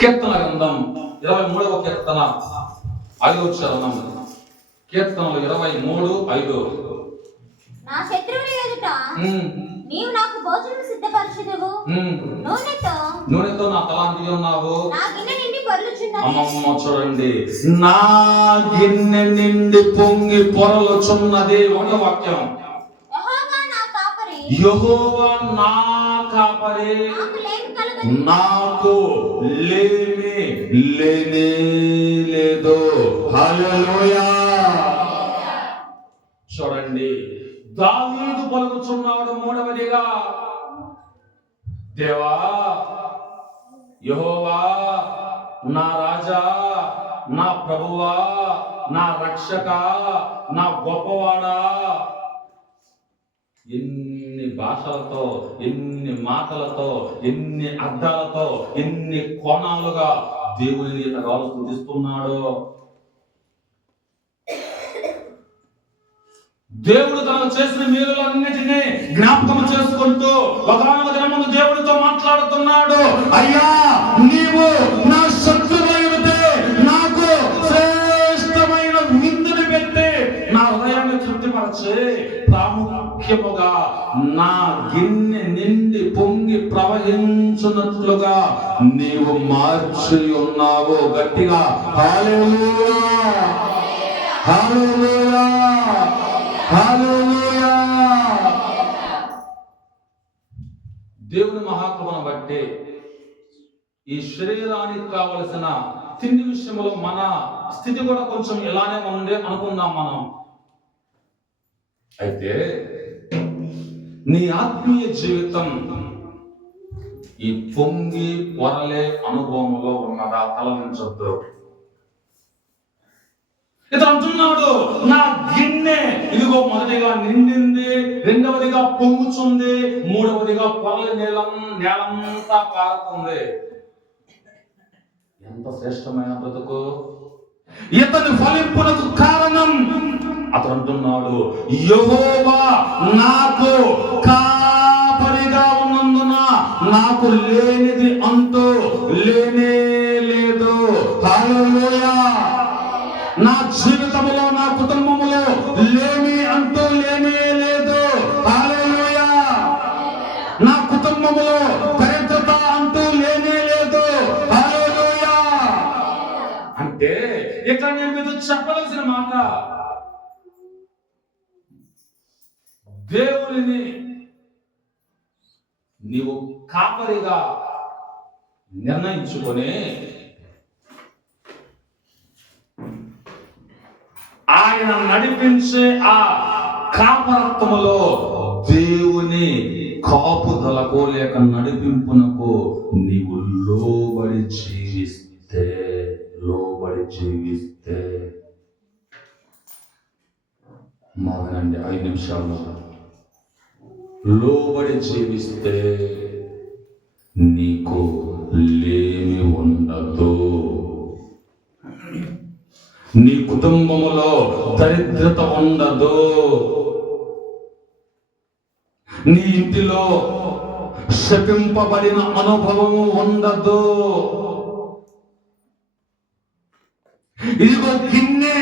కీర్తన గ్రంథం ఇరవై మూడవ కీర్తన ఐదో చరణం. కీర్తనలు ఇరవై మూడు ఐదు. నా శత్రువుల ఎదుట నీవు నాకు భోజనం సిద్ధపరచుదువు. నూనెతో నూనెతో నా తలాంటి ఉన్నావు. నా గిన్నె నిండి అమ్మమ్మ చూడండి. నా గిన్నె నిండి పొంగి పొరలుచున్నది ఒక వాక్యం యెహోవా నా కాపరి నాకు లేమి లేనే లేదు. హల్లెలూయా. చూడండి దావీదు పలుకుచున్నాడు మూడవదిగా. దేవా యహోవా నా రాజా నా ప్రభువా నా రక్షక నా గొప్పవాడా. ఎన్ని భాషలతో ఎన్ని మాటలతో ఎన్ని అర్థాలతో ఎన్ని కోణాలుగా దేవుని ఇతగాలు స్థుతిస్తున్నాడు. దేవుడు తనకు చేసిన మేలులన్నిటినీ జ్ఞాపకం చేసుకుంటూ ఒకనొక దినముందు దేవుడితో మాట్లాడుతున్నాడు. అయ్యా నీవు ప్రవహించున్నట్లుగా నీవు మార్చి ఉన్నావు గట్టిగా దేవుని మహాత్మను బట్టి ఈ శరీరానికి కావలసిన తిండి విషయంలో మన స్థితి కూడా కొంచెం ఇలానే ఉండే అనుకుందాం మనం. అయితే నీ ఆత్మీయ జీవితం ఈ పొంగి పొరలే అనుభవంలో ఉన్నదా? తలనించొద్దు ఇతను అంటున్నాడు నా గిన్నె ఇదిగో మొదటిగా నిండింది రెండవదిగా పొంగుచుంది మూడవదిగా పొరల నేలం నేలంతా పారుతుంది ఎంత శ్రేష్టమైన బ్రతుకు? ఇతని ఫలింపునకు కారణం అతను అంటున్నాడు యహోవా నాకు కారణం నాకు లేనిది అంటూ లేనే లేదు. నా జీవితంలో నా కుటుంబములో లేమి అంటూ లేనే లేదు. నా కుటుంబంలో దరిద్రత అంటూ లేనే లేదు. అంటే ఇక్కడ నేను మీతో చెప్పవలసిన మాట. దేవుడిని నీవు కాపరిగా నిర్ణయించుకొని ఆయన నడిపించే ఆ కాపరత్వములో దేవుని కాపుదలకు లేక నడిపింపునకు నీవు లోబడి జీవిస్తే లోబడి జీవిస్తే. మాదనండి ఐదు నిమిషాలు లోబడి జీవిస్తే నీకు లేమి ఉండదు. నీ కుటుంబములో దరిద్రత ఉండదు. నీ ఇంటిలో శపింపబడిన అనుభవము ఉండదు. ఇదిగో గిన్నె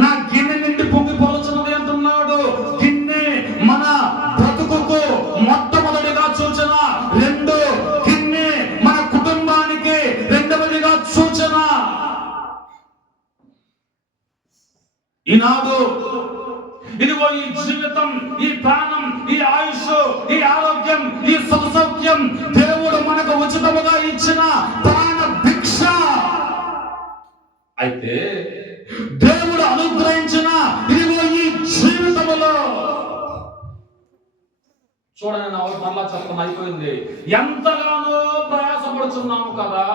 నా గిన్నె ఈనాడు ఇదిగో ఈ జీవితం ఈ ప్రాణం ఈ ఆయుష్ ఈ ఆరోగ్యం ఈ సుఖసౌఖ్యం దేవుడు మనకు ఉచితముగా ఇచ్చిన ప్రాణ భిక్ష. అయితే దేవుడు అనుగ్రహించిన ఇదిగో ఈ జీవితములో. చూడండి నా మళ్ళా చెప్పడం అయిపోయింది. ఎంతగానో ప్రయాసపడుతున్నాము కదా.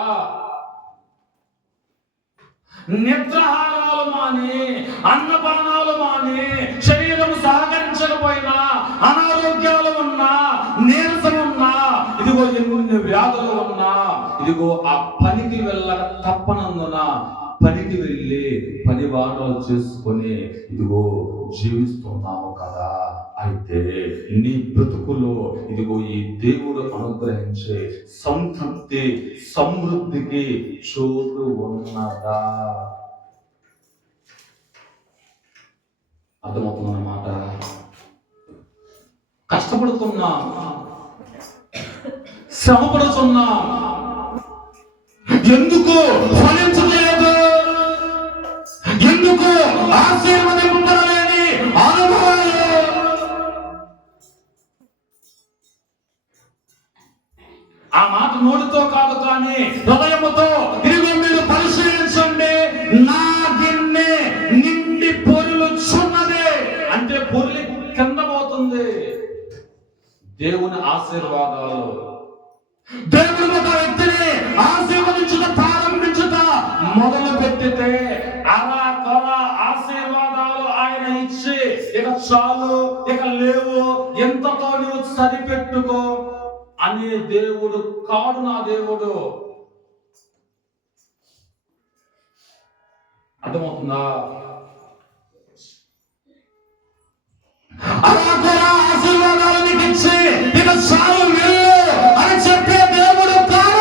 నిద్రహారాలు మాని అన్నపానాలు మాని శరీరం సహకరించకపోయినా అనారోగ్యాలు ఉన్నా నీరసం ఉన్నా ఇదిగో ఎన్ని వ్యాధులు ఉన్నా ఇదిగో ఆ పనికి వెళ్ళక తప్పనందున పనికి వెళ్ళి పని వాటలు చేసుకొని ఇదిగో జీవిస్తున్నాము కదా. అయితే నీ బ్రతుకులో ఇదిగో ఈ దేవుడు అనుగ్రహించే సంతృప్తి సమృద్ధికి చోటు ఉన్నదా? అర్థమవుతుందన్నమాట కష్టపడుతున్నా శ్రమపడుతున్నా ఎందుకు ఫలించలేదు ఎందుకు ఆశీర్వదింపబడలేని ఆ మాట నోటితో కాదు కానీ హృదయముతో. ఇదిగో మీరు పరిశీలించండి. నా గిన్నె నిండి పొరులుచున్నది. అంటే పొరులి కింద పోతుంది దేవుని ఆశీర్వాదాలు. దేవుడు ఒక వ్యక్తిని ఆశీర్వదించుట ప్రారంభించుట మొదలు పెట్టితే అలా కొల ఆశీర్వాదాలు ఆయన ఇచ్చి ఇక చాలు ఇక లేవు ఎంతతో నువ్వు సరిపెట్టుకో అనే దేవుడు కాడు నా దేవుడు. అర్థమవుతుందా? అలా కూడా ఆశీర్వాదాలు నీకు ఇచ్చి ఇక చాలు వెళ్ళు అని చెప్పే దేవుడు కాదు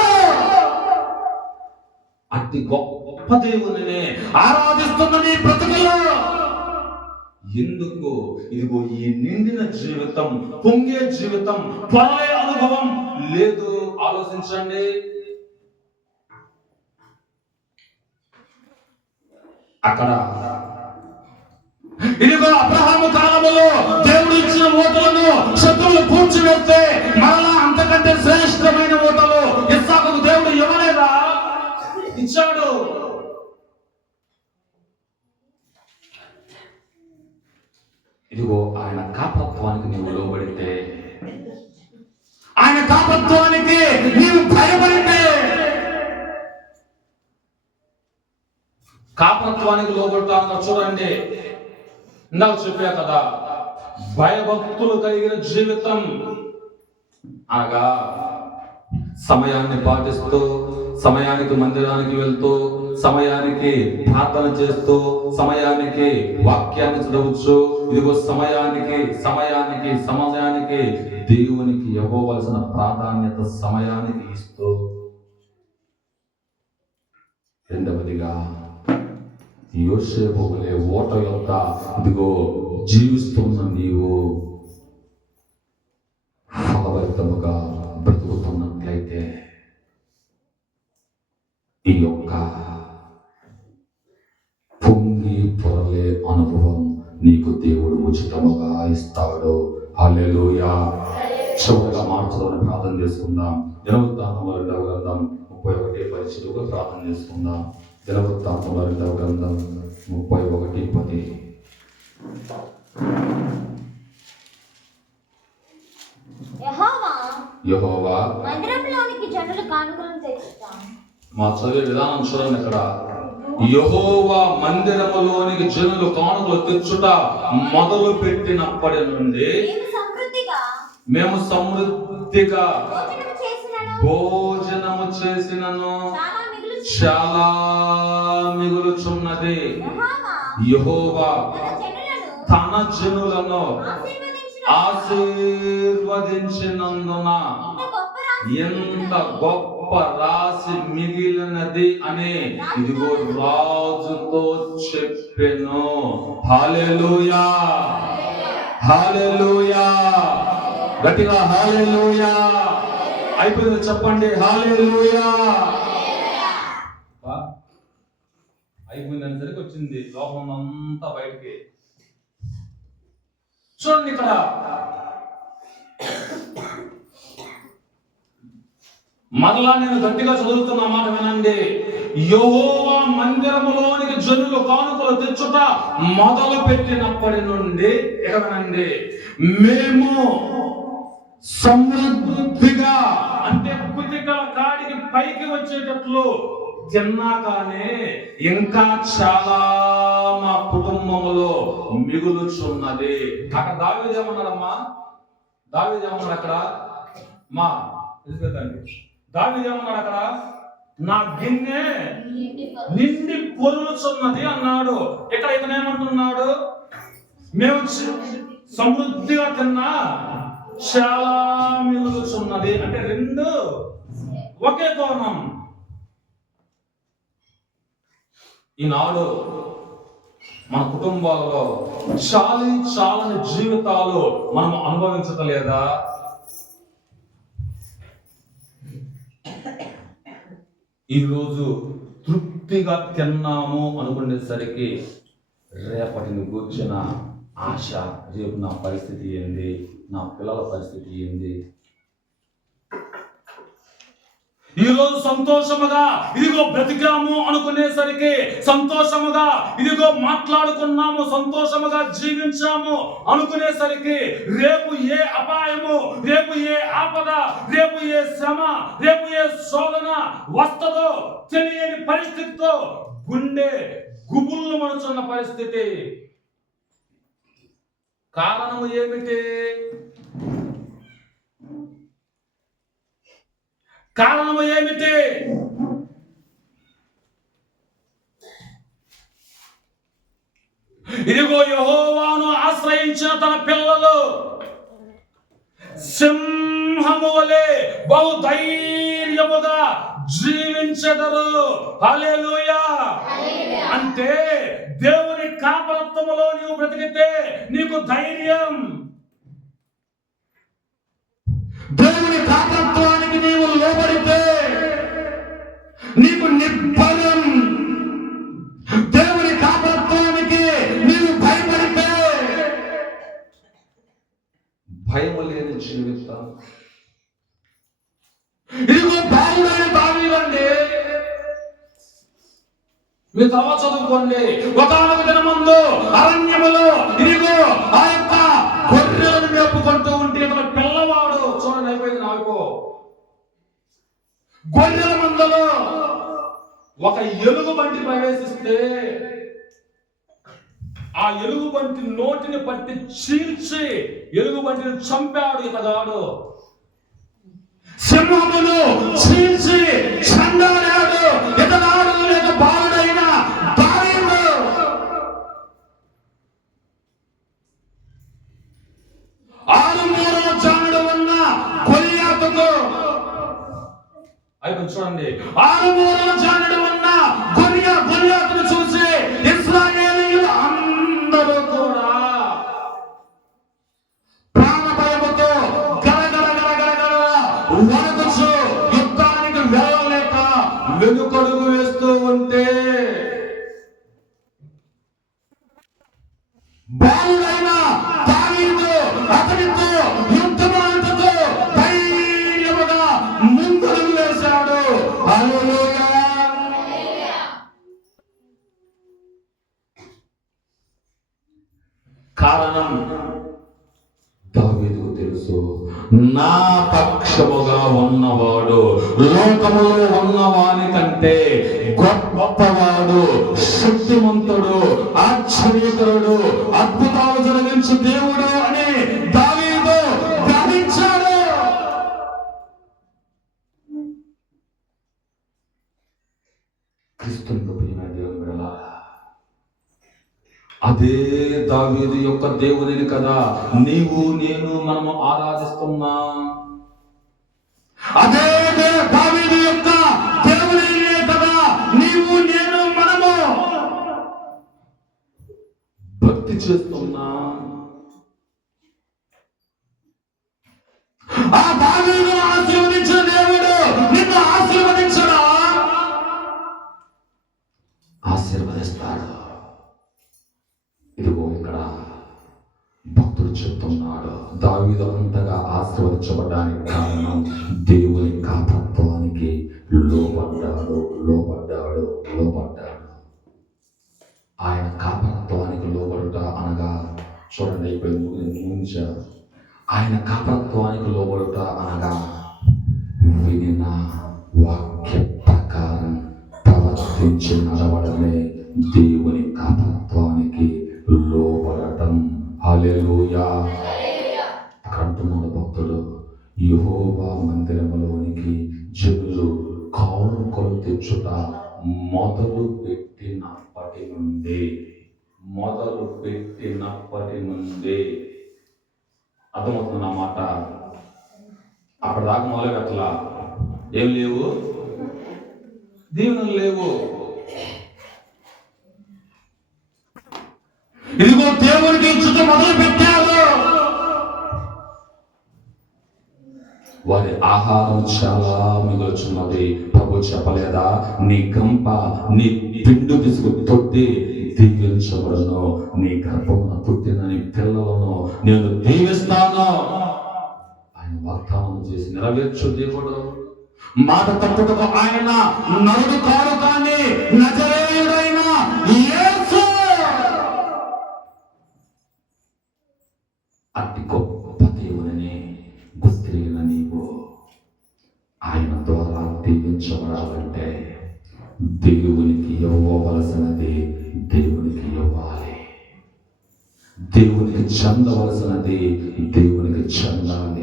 అతి గొప్ప దేవుని ఆరాధిస్తున్న నీ బ్రతుకులో. ఎందుకు? ఇదిగో ఈ నిండిన జీవితం పొంగే జీవితం పొరలే అనుభవం లేదు ఆలోచించండి. అక్కడ ఇదిగో అబ్రహాము కాలంలో దేవుడు ఇచ్చిన ఓటలను శత్రువులు పూడ్చివేస్తే మరలా అంతకంటే శ్రేష్టమైన ఓటలు ఇస్సాకు దేవుడు ఇవ్వలేదా? ఇచ్చాడు. ఇదిగో ఆయన కాపత్వానికి నీవు లోబడితే ఆయన కాపత్వానికి నీవు భయపడితే కాపత్వానికి లోబడతాను చూడండి. ఇందాక చెప్పా కదా భయభక్తులు కలిగిన జీవితం. అనగా సమయాన్ని పాటిస్తూ సమయానికి మందిరానికి వెళ్తూ సమయానికి ప్రార్థన చేస్తూ సమయానికి వాక్యాన్ని చదవచ్చు. ఇదిగో సమయానికి సమయానికి సమయానికి దేవునికి ఇవ్వవలసిన ప్రాధాన్యత సమయానికి ఇస్తూ రెండవదిగా యోసేపు వలె ఓట యొక్క ఇదిగో జీవిస్తున్న నీవు ఫలభరితముగా బ్రతుకుతున్నట్లయితే ఈ యొక్క పొంగి పొరలే అనుభవం నీకు దేవుడు ఉచితముగా ఇస్తాడు. హల్లెలూయా. చివరిగా మార్చుదని ప్రార్థన చేసుకుందాం. దినవృత్తాంతంలో రెండవ గ్రంథం ముప్పై ఒకటి పరిశీలిగా ప్రార్థన చేసుకుందాం. దినవృత్తాంతంలో రెండవ గ్రంథం ముప్పై ఒకటి పది. యెహోవా యెహోవా మందిరంలోనికి జనులు కానుకలను తెచ్చుతాం మా చదివే విధానం చూడండి ఇక్కడ యహోవా మందిరములోనికి జనులు కానుకలు తెచ్చుట మొదలు పెట్టినప్పటి నుండి మేము సమృద్ధిగా భోజనము చేసినను. చాలా మిగులు చాలా మిగులుచున్నది. యెహోవా తన జనులను ఆశీర్వదించినందున ఎంత గొప్ప రాశి మిగిలినది. అని ఇదిగో రాజుతో చెప్పెను. హాలెలూయా హాలెలూయా గట్టిగా హాలెలూయా అయిపోయింది చెప్పండి హాలెలూయా వా, అయిపోయిందని సరికి వచ్చింది. లోపం అంతా బయటికి. చూడండి ఇక్కడ. మరలా నేను గట్టిగా చదువుతున్న మాట వినండి. యహోవా మందిరములోనికి జనులు కానుకలు తెచ్చుట మొదలు పెట్టినప్పటి నుండి ఇక వినండి. మేము సమృద్ధిగా. అంటే కుతికల కాడికి పైకి వచ్చేటట్లు. తిన్నాగానే ఇంకా చాలా మా కుటుంబములో మిగులుచున్నది. అక్కడ దావేదేమన్నాడమ్మా దావేదేమన్నాడు అక్కడ? మా దావేదేమన్నాడు అక్కడ? నా గిన్నె నిండి పొరులుచున్నది అన్నాడు. ఇక్కడ ఇతను ఏమంటున్నాడు? మేము సమృద్ధిగా తిన్నా చాలా మిగులుచున్నది అంటే రెండు ఒకే కోణం. ఈనాడు మన కుటుంబాల్లో చాలి చాలని జీవితాలు మనం అనుభవించటలేదా? ఈరోజు తృప్తిగా తిన్నాము అనుకునేసరికి రేపటిని కూర్చిన ఆశ రేపు నా పరిస్థితి ఏంది? నా పిల్లల పరిస్థితి ఏంది? ఈ రోజు సంతోషముగా ఇదిగో బ్రతికాము అనుకునేసరికి సంతోషముగా ఇదిగో మాట్లాడుకున్నాము సంతోషముగా జీవించాము అనుకునేసరికి రేపు ఏ అపాయము రేపు ఏ ఆపద రేపు ఏ శ్రమ రేపు ఏ శోధన వస్తుందో తెలియని పరిస్థితితో గుండె గుబుల్లు మనుచున్న పరిస్థితి. కారణము ఏమిటి? కారణము ఏమిటి? ఇదిగో యహోవాను ఆశ్రయించిన తన పిల్లలు సింహము వలె బహు ధైర్యముగా జీవించదరు అంటే దేవుని కాపలత్వములో నీవు బ్రతికితే నీకు ధైర్యం. దేవుని కాపలత్వానికి నీవు లోబడితే నీకు నిర్భయం. దేవుని కాపలత్వానికి నీవు భయపడితే భయం లేని జీవితం. ఇదిగో బాలుడైన మీరు తర్వాత చదువుకోండి. ఒకనొక దినమందు అరణ్యములో ఇదిగో ఆ యొక్క గొర్రెలను మేపుకుంటూ ఉంటే ఇతను పిల్లవాడు. చూడండి అయిపోయింది నాకు గొర్రెల మందలో ఒక ఎలుగు బంటి ప్రవేశిస్తే ఆ ఎలుగు బంటి నోటిని పట్టి చీల్చి ఎలుగు బంటిని చంపాడు ఇతగాడు. సింహమును చీల్చి చండాడాడు ఇతగాడు చూడండి ఆరు మూడవ జానుడు ఉన్న గొలియా గొలియాతును కారణం? దావీదు తెలుసు. నా పక్షముగా ఉన్నవాడు లోకములో ఉన్నవాని కంటే గొప్పవాడు శక్తిమంతుడు ఆశ్చర్యకరుడు అద్భుతాలు జరిగించు దేవుడు. అదే దావీదు యొక్క దేవునిని కదా నీవు నేను మనము ఆరాధిస్తున్నా. అదే దావీదు యొక్క దేవునినే కదా నీవు నేను మనము. భక్తి చేస్తున్నా. ఆ దావీదును చెప్తున్నాడు. దావీదు అంతగా ఆశీర్వదించబడడానికి కారణం దేవుని కాపత్వానికి లోపడ్డాడు లోపడ్డాడు లోపడ్డాడు ఆయన కాపత్వానికి లోబడుట అనగా చూడండి అయిపోయింది ముగించా ఆయన కాపత్వానికి లోబడుట అనగా వినిన వాక్య ప్రకారం ప్రవర్తించి నడవడమే దేవుని కాపరత్వం. హాలేలుయా కంటున్నాడు భక్తుడు యెహోవా మందిరములోనికి జనులు కానుకలు తెచ్చుట మొదలు పెట్టినప్పటి నుండి మొదలు పెట్టినప్పటి నుండి. అర్థమవుతుంది అన్నమాట మాట? అక్కడ దాకా మొదలు పెట్టలా ఏం లేవు? దీవెనలు లేవు. ఇదిగో దేవునికి ఇచ్చుట మొదలు పెట్టారు వారి ఆహారం చాలా మిగులుచున్నది. ప్రభు చెప్పలేదా? నీ గంప నీ పిండు తీసుకు తొట్టి దీవించబడను. నీ గర్భమున పుట్టిన నీ పిల్లలను నేను దీవిస్తాను. ఆయన వాగ్దానం చేసి నెరవేర్చు దేవుడు. మాట తప్పుటకు ఆయన నరుడు కాదు కానీ నజరే దేవునికి ఇవ్వవలసినది దేవునికి ఇవ్వాలి దేవునికి చెందవలసినది దేవునికి చెందాలి.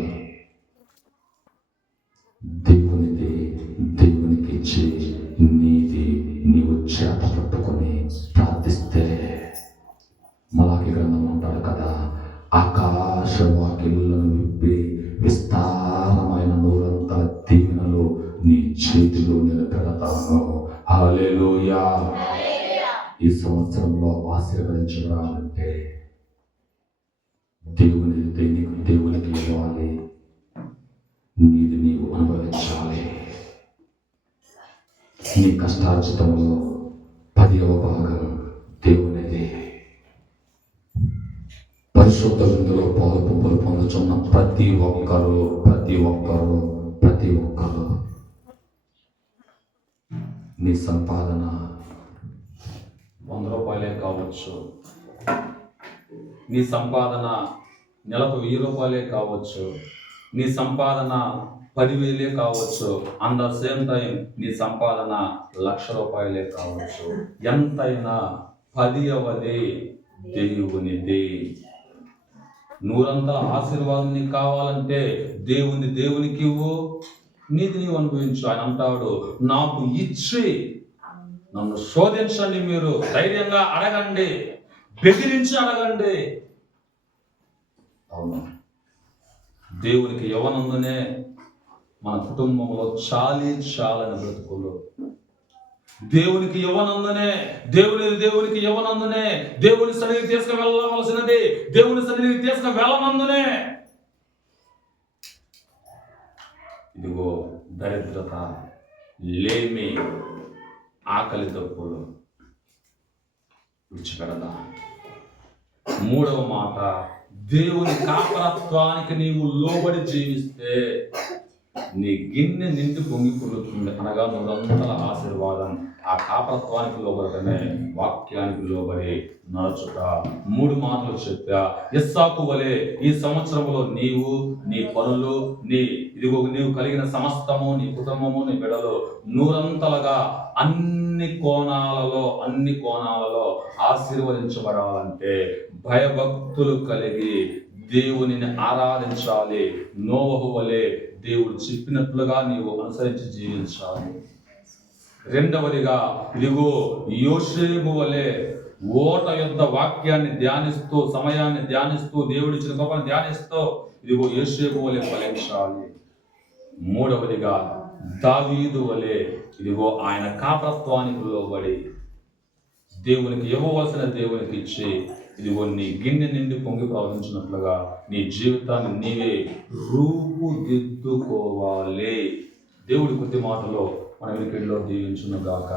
నీ కష్టార్జితంలో పదివ భాగం దేవునిది పరిశుద్ధ విందులో పాలు పొందుతున్న ప్రతి ఒక్కరు ప్రతి ఒక్కరు ప్రతి ఒక్కరు నీ సంపాదన వంద రూపాయలే కావచ్చు నీ సంపాదన నెలకు వెయ్యి రూపాయలే కావచ్చు నీ సంపాదన పదివేలే కావచ్చు. అండ్ ద సేమ్ టైం నీ సంపాదన లక్ష రూపాయలే కావచ్చు. ఎంతైనా పది అవది దేవునిది. నూరంతా ఆశీర్వాదం నీకు కావాలంటే దేవుని దేవునికి ఇవ్వు నీది నీవు అనుభవించు. ఆయన అంటాడు నాకు ఇచ్చి నన్ను శోధించండి మీరు. ధైర్యంగా అడగండి. బెదిరించి అడగండి. అవును. దేవునికి యవనందునే మన కుటుంబంలో చాలి చాలని బ్రతుకులు దేవునికి యవనందునే దేవుని దేవునికి యవనందునే దేవుని సన్నిధి తీసుకు వెళ్ళవలసినది దేవుని సన్నిధి తీసుకు వెళ్ళనందునే ఇదిగో దరిద్రత లేమి ఆకలి తప్పులు విడిచిపెడదా మూడవ మాట దేవుని కాపరత్వానికి నీవు లోబడి జీవిస్తే నీ గిన్నె నిండి పొంగి పొరుతుంది అనగా నువ్వంతల ఆశీర్వాదం? ఆ కాపరత్వానికి లోబడటమే వాక్యానికి లోబడి నడుచుట మూడు మాటలు చెప్పా ఇస్సాకు వలె ఈ సంవత్సరంలో నీవు నీ పనులు నీ ఇదిగో నీవు కలిగిన సమస్తము నీ కుటుంబము నీ బిడలు నూరంతలుగా అన్ని కోణాలలో అన్ని కోణాలలో ఆశీర్వదించబడాలంటే భయభక్తులు కలిగి దేవునిని ఆరాధించాలి. నోవహు వలె దేవుడు చెప్పినట్లుగా నీవు అనుసరించి జీవించాలి. రెండవదిగా ఇదిగో యోషేము వలె ఓట యుద్ధ వాక్యాన్ని ధ్యానిస్తూ సమయాన్ని ధ్యానిస్తూ దేవుడిచ్చిన గొప్పని ధ్యానిస్తూ ఇదిగో యోషేము వలె ఫలించాలి. మూడవదిగా దావీదు వలె ఇదిగో ఆయన కాపరత్వానికి లోబడి దేవునికి ఇవ్వవలసిన దేవునికి ఇచ్చి ఇదిగో నీ గిన్నె నిండి పొంగి ప్రవహించినట్లుగా నీ జీవితాన్ని నీవే రూపుదిద్దుకోవాలి దేవుడి కొద్ది మాటలో మన వెనుకల్లో దీవించునుగాక